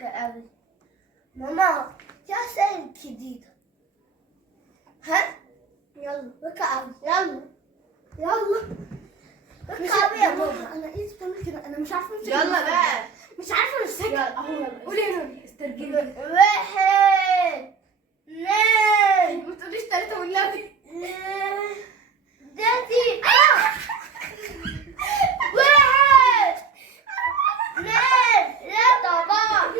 فكرة قوي. ماما يا سائل جديدة. ها؟ يلا فكرة قوي. يلا فكرة قوي يا ماما. انا ايه بتعمل كده؟ انا مش عارفة امسك. يلا بقى. مش عارفة امسك. يلا اهو يلا. قولي يا نوني. استرجلي. 1 2 ما تقوليش 3 والنبي. داتي 1 2 3 4 5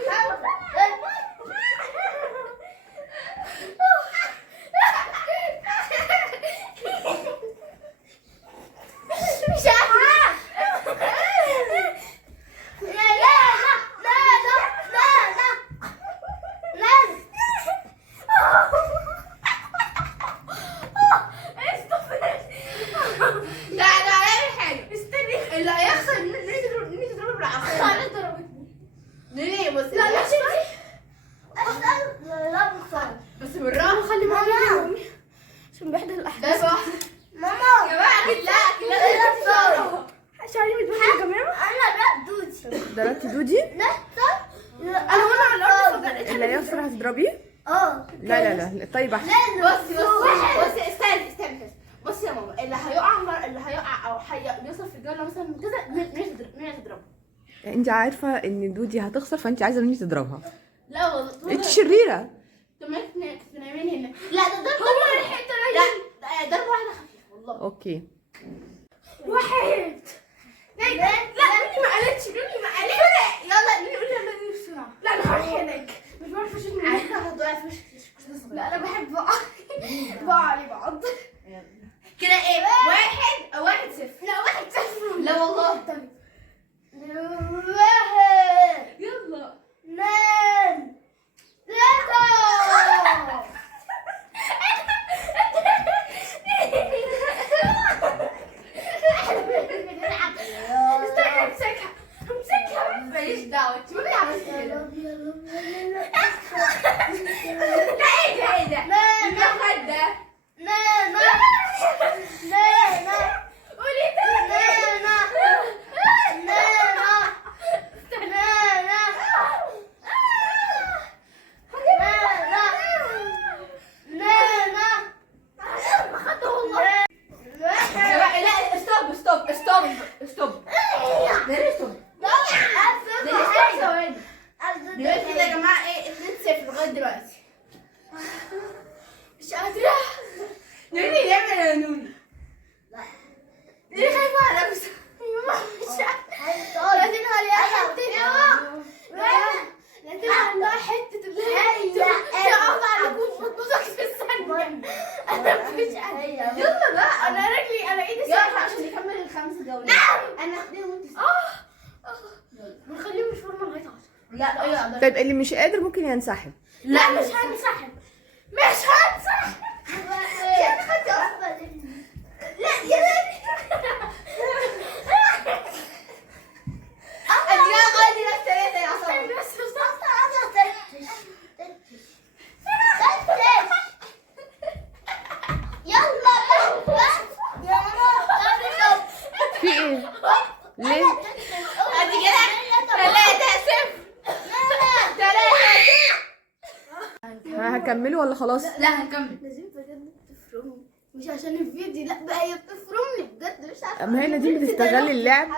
مش عارفة. لا انا هعمل حاجه. استني. اللي هيخسر نيجي تضربه بالعصايه. خالد ضربتني. ليه بصي؟ لا لا شفتي؟ لا بخسر. بس بالراحه. خلي ماما عشان بيحضر الأحداث. ده صح. ماما يا جماعه اكيد لا اكيد لا. شعري متبهدل يا جماعة. أنا لا دودي. ضربتي دودي؟ لا أنا وانا على الأرض فجأة اللي هيخسر هتضربيه؟ لا لا لا طيب احسن. بصي استني. بصي يا ماما، اللي هيقع او هيوصل في الجوله مثلا كذا مين هتضربه؟ انت عارفه ان دودي هتخسر فانت عايزه نوني تضربها. لا والله انت شريره. طب ما انت نايمين هنا. لا ده ضربة الحتة لا ضربه واحده خفيفه والله. اوكي. 1 لا نوني ما قالتش. يلا نوني قولي يلا نوني بسرعه. لا أنا هرحنك. مش بعرف أشوف من عايزه هتضيع في وشك. لا أنا بحب بقع علي بعض. كده ايه؟ 1-0. لا 1-0. لا والله. 1 يلا 2 3 استنى امسكها. ماليش دعوه. انت ما بتعمليش كده. ايه ده؟ مين ده؟ قولي لا ستوب. ليه ستوب؟ دلوقتي كده يا جماعه ايه 2-0 لغايه دلوقتي. مش قادرة. نوني يعمل يا نوني. ليه خايفه على نفسك؟ مش عارفة. لازم عليها لازم عندها حتة اللي هي تقعد على جوز بطبخك في الثانية. أنا مش قادرة. يلا بقى. أنا رجلي أنا إيدي يلا ساحة. عشان نكمل الخمس جولات. نعم. انا 2 وانت 6. بنخليه مش فورمة لغاية 10. لا ايوه طيب اللي مش قادر ممكن ينسحب. لا مش هنسحب. يا خدي أصلا. لا يا اليوم قاعدين الثلاثه يا عصام. في ايه؟ ليه؟ ادي كده 3-0. هكملوا ولا خلاص؟ لا هنكمل. لازم بجد تفرمني. مش عشان الفيديو، لا بقى هي بتفرمني بجد. مش عارفه. اما هي نادين بتستغل اللعب.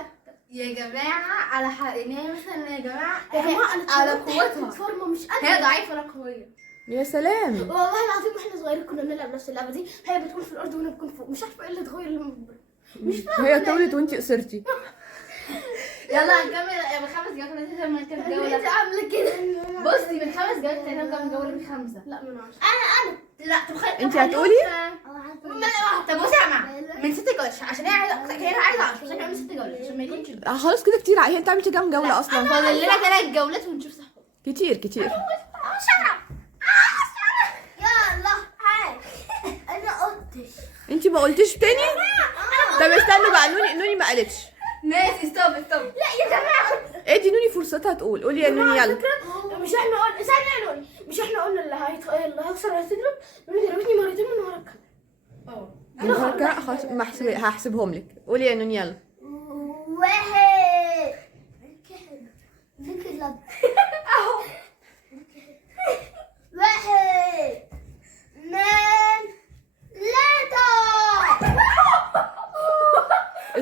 يا جماعه على ان هي مثلا يا جماعه يا جماعه انا على قوتها. فورمه مش قادره. هي ضعيفه لا قويه. يا سلام. والله العظيم واحنا صغيرين كنا بنلعب نفس اللعبه دي. هي بتكون في الارض وانا بكون فوق. مش عارفه ايه اللي اتغير لما كبرت. مش فاهمه. هي طولت وانت قصرتي. يلا هنكمل من 5 جولات من كام انت جوله. عامله كده. بصي من 5 جولات تقريبا كام جوله من 5. لا من 10. انا لا طب انت هتقولي؟ طب بصي يا جماعه من 6 جولات عشان هي عايزه 10 بس احنا من 6 جولات عشان ما يكونش خلاص كده كتير. هي انت عملتي كام جوله اصلا؟ فاضل لنا 3 جولات ونشوف صح. كتير كتير. يلا هاي. انا قلتش. انت ما قلتيش تاني؟ طب استنوا بقى. نوني ما قالتش. ماشي ستوب. لا يا جماعه. ادي نوني فرصتها تقول. قولي يا نوني يلا. مش احنا قلنا استنى يا نوني. مش احنا قلنا اللي هيخسر هيتضرب. نوني ضربتني مرتين من ورا الكاميرا. خلاص هحسبهم لك. قولي يا نوني يلا. 1 ذكر لب. اهو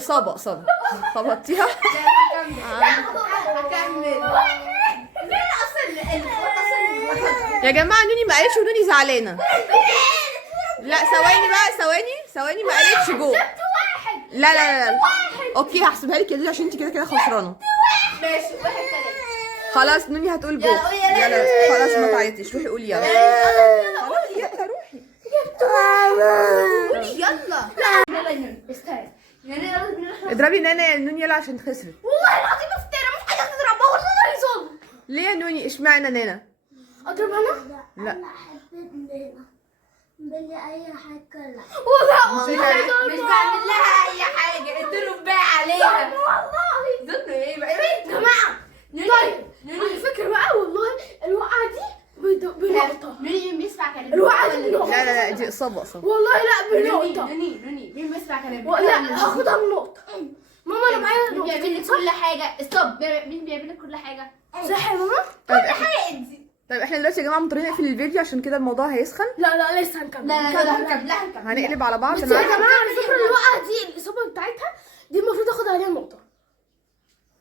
اصابه خبطتيها. هكمل. يا جماعه نوني ما قالتش ونوني زعلانه. لا ثواني بقى، ثواني ما قالتش جو. لا اوكي هحسبها لك يا دودي عشان انت كده خسرانه. ماشي 1 3. خلاص نوني هتقول جو. يلا خلاص ما تعيطيش، روحي قولي يلا. خلاص يلا روحي. قولي يلا. يلا يا نوني استنى. اضربي نانا يا نوني يلا عشان خسرت. والله العظيم افترى، مش حاجه تضربها والله يظلم. ليه يا نوني اشمعنى نانا؟ اضرب انا؟ لا انا حبيت نانا. بلي اي حاجه لا. مش بعمل لها اي حاجه، اضرب بقى عليها. والله ظن ايه بقى يا جماعه. طيب على فكره بقى والله الوقعه دي بنقطه. نوني مين بيسمع كلامي؟ الوقعه دي بنقطه. لا دي اصابه. والله لا بنقطه. نوني مين بيسمع كلامي؟ لا هاخدها بنقطه. ماما انا معايا مين بيعمل لك كل حاجه؟ ستوب. مين بيعمل لك كل حاجه؟ صح يا ماما؟ طيب احنا دلوقتي يا جماعه مضطرين نقفل الفيديو عشان كده الموضوع هيسخن. لا لسه هنكمل. لا هنقلب على بعض. بس يا جماعه على فكره الوقعه دي الاصابه بتاعتها دي المفروض اخد عليها نقطه.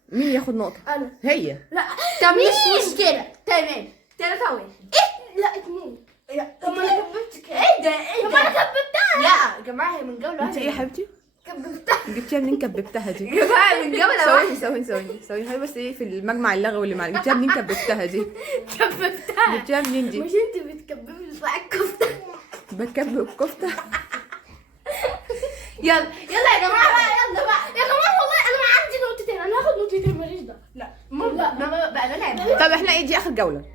مين ياخد نقطه؟ انا. هي. لا طب مش مشكله. تمام 3 1. لا 2. لا طب ما انا كببتك. ايه ده؟ طب انا كببتها. لا يا جماعه هي من جوله انت ايه يا حبيبتي؟ كببتها. جبتيها منين كببتها دي؟ يا جماعه من جوله واحده. ثواني هي بس ايه في المجمع اللغوي اللي معاك. جبتيها منين كببتها دي؟ كببتها. جبتيها منين دي؟ مش انت بتكببي بقى الكفته؟ بكبب كفته. يلا يا جماعه بقى يلا بقى. يا جماعه والله انا ما عندي نقطتين، انا هاخد نقطتين ماليش ده. لا ماما بقى بلعب. طب احنا ايه دي اخر جوله؟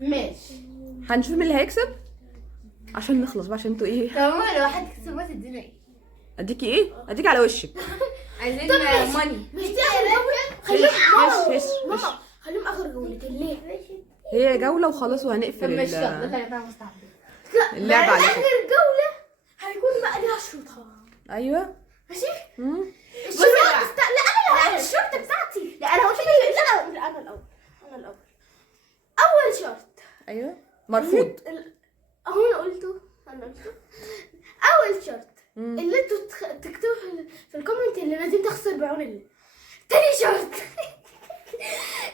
ماشي. هنشوف مين اللي هيكسب عشان نخلص بقى عشان انتوا ايه. طب ماما لو حد كسب تدينا ايه؟ اديكي ايه؟ اديكي على وشك. عايزين ماني. مش دي اخر جوله؟ خليهم هش. ماما خليهم اخر جولتين ليه؟ هي جوله وخلاص وهنقفل طب ماشي يلا يا جماعه مستعجل. اللعبه على اخر كده. جوله هيكون بقى ليها شروطها. ايوه. ماشي؟ مم. الشروط لا انا الشرط بتاعتي. لا انا قلت لا انا الاول. اول شرط. ايوه مرفوض. اهو انا قلته. اول شرط مم. اللي انتوا تكتبوا في الكومنت اللي لازم تخسر بعون الله. تاني شرط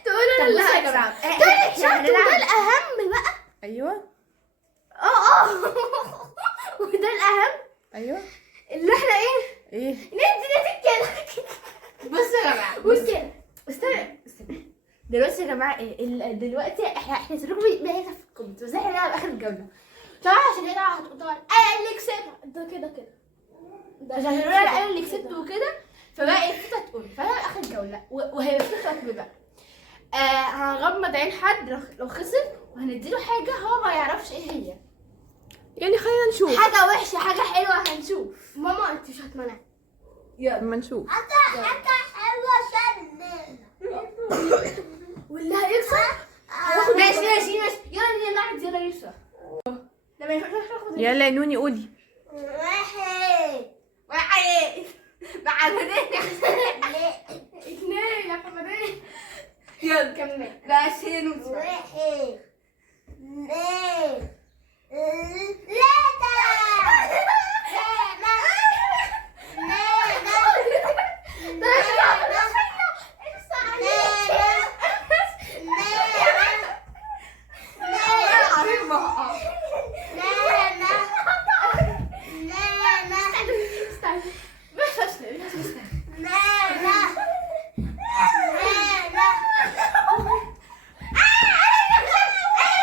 تقولوا انا اللي يا هكسب. جماعه تالت شرط وده الاهم بقى. ايوه وده الاهم ايوه اللي احنا ايه ندي كده. بصوا يا جماعه وكده استنى دلوقتي يا جماعه دلوقتي احنا سيبكم بقى في الكومنت بس احنا نلعب اخر الجوله طبعا عشان هنا هتقول طبعا انا اللي كسبت ده كده عشان انا اللي كسبت وكده فبقى انت تقول فانا اخر جوله وهي في حكم بقى هنغمض عين حد لو خسر وهنديله حاجه هو ما يعرفش ايه هي يعني خلينا نشوف. حاجه وحشه حاجه حلوه هنشوف. ماما انت مش هتمنع. يلا اما نشوف. واللي هيكسب ماشي يلا نلعب يلا يوسف لما ناخد يلا يا نوني قولي. واحد بعدين 2 يا حمدان. يلا كمل بقى شيل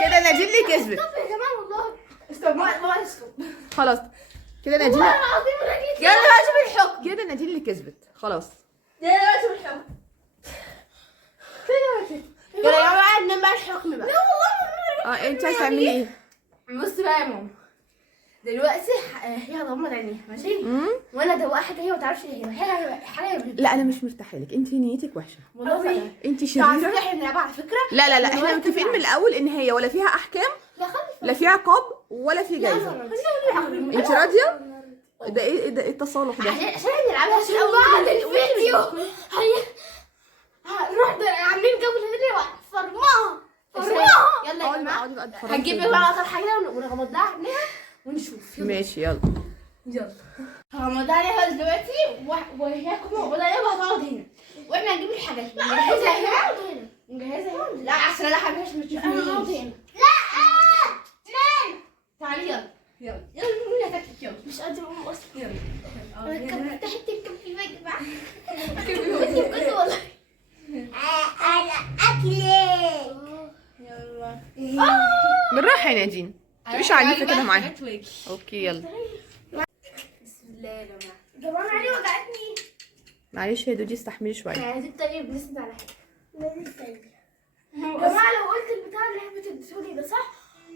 كده نادين اللي كسبت. يا جماعه والله استنى ما اسكت خلاص كده نادين. والله العظيم انا جيت. يلا بقى شوف الحكم كده نادين اللي كسبت خلاص. يلا بقى شوف الحكم يلا يا جماعه ننام بقى الحكم بقى. انت عايزه تعملي ايه؟ بص بقى يا ماما دلوقتي هي هتغمض عينيها ماشي امم وانا ادوقها حاجه هي ما تعرفش ايه هي حاجه لا انا مش مرتاحه لك، انت نيتك وحشه، والله فعلا. انت على شريره. فكره احنا بنلعبها على فكره لا احنا دلوقتي متفقين من فعلا. الاول ان هي ولا فيها احكام يا خلي لا فيها عقاب ولا في جايزه. انت راضيه؟ ده ايه التصالح ده؟ عشان نلعبها عشان بعد الفيديو هنروح عاملين جولة هنا فرماها يلا يا جماعه اقعدي بقى اتفرجي. هنجيب بقى اكتر حاجه ونغمض لها عينيها ونشوف يلا. ماشي يلا. يلا هغمض عليها دلوقتي وهي هغمض عليها وهتقعد هنا واحنا هنجيب الحاجات نجهزها هنا نجهزها هنا. لا عشان انا حبيبش ما تشوفنيش. انا هقعد هنا. لا تعالي يلا يلا يلا مين هتاكلك يلا. مش قادرة أقوم أصلا. يلا أنا تحت الكفي بقى يا جماعة. بجد والله. أنا أكلي. يلا بالراحه يا نادين، مش عنيفه كده معاها. حاجات واجي. اوكي يلا. بسم الله يا جماعه. جبان علي وجعتني. معلش يا دودي استحملي شويه. عايزين تاني بنسند على حاجه. نادي الثانية. يا جماعة لو قلت البتاع اللي هي بتديهولي ده صح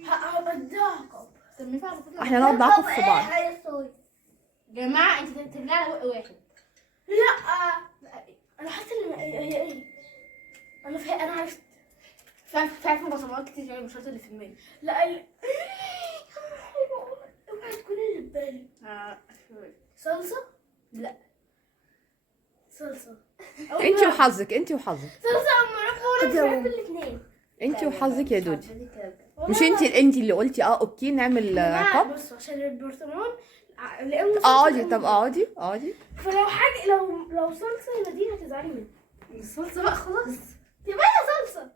هبديها عقاب. سميتها على فكره. احنا نقعد نعاقب في بعض. يا جماعه انت ترجعي على بق واحد. لا انا حاسه ان هي ايه. انا عرفت. فاهم بصمات كتير يعني مش شرط اللي في المية. لا اوعى تكون اللي في بالي. صلصه. لا صلصه. انتي وحظك، انتي وحظك، صلصه مربى ولا بحب الاثنين. انتي وحظك يا دودي. مش انتي اللي قلتي اوكي نعمل عقاب. بصوا عشان البرطمان لانه اقعدي، طب اقعدي. فلو حاجه لو صلصه يا نادين هتزعلي مني. الصلصه بقى خلاص. يبقى انا صلصه.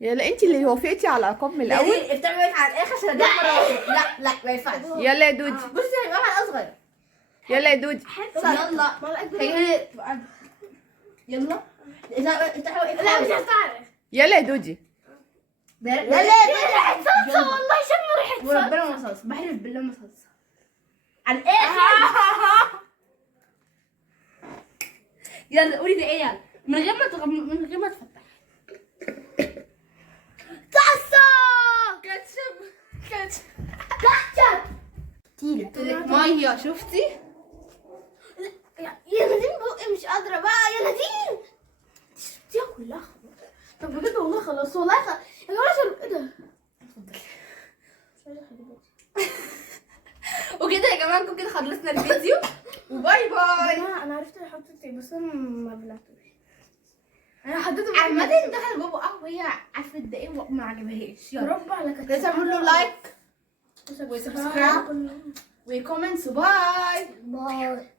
يا لا انتي اللي وافقتي على العقاب من الاول. بتعملي على الاخر عشان اديها مره واحده. لا ما ينفعش. يلا يا دودي، بصي يا جماعه اصغر. يلا يا دودي. يلا هي تبقى يلا انت لا مش هتعرف. يلا يا دودي. لا ريحه صلصه والله شم ريحه صلصه. وربنا ما صلصه، بحلف بالله ما صلصه على الاخر. يلا قولي ده ايه يلا من غير ما تفتحي. صلصه. كاتشب كاتشب. ميه شفتي. يا نادين بقى مش قادره بقى يا نادين. شفتيها كلها خلاص. طب بجد والله خلاص والله يا جماعه ايه ده. وكده يا جماعه نكون كده خلصنا الفيديو وباي باي. انا عرفت انا حطيت ايه بس انا ما بلعتوش. انا حطيته عامة دخل بابا وهي عارفه ده ايه وما عجبهاش. يلا مربى على كاتشب. لازم اعمل له لايك وسبسكرايب وكومنتس وباي. باي.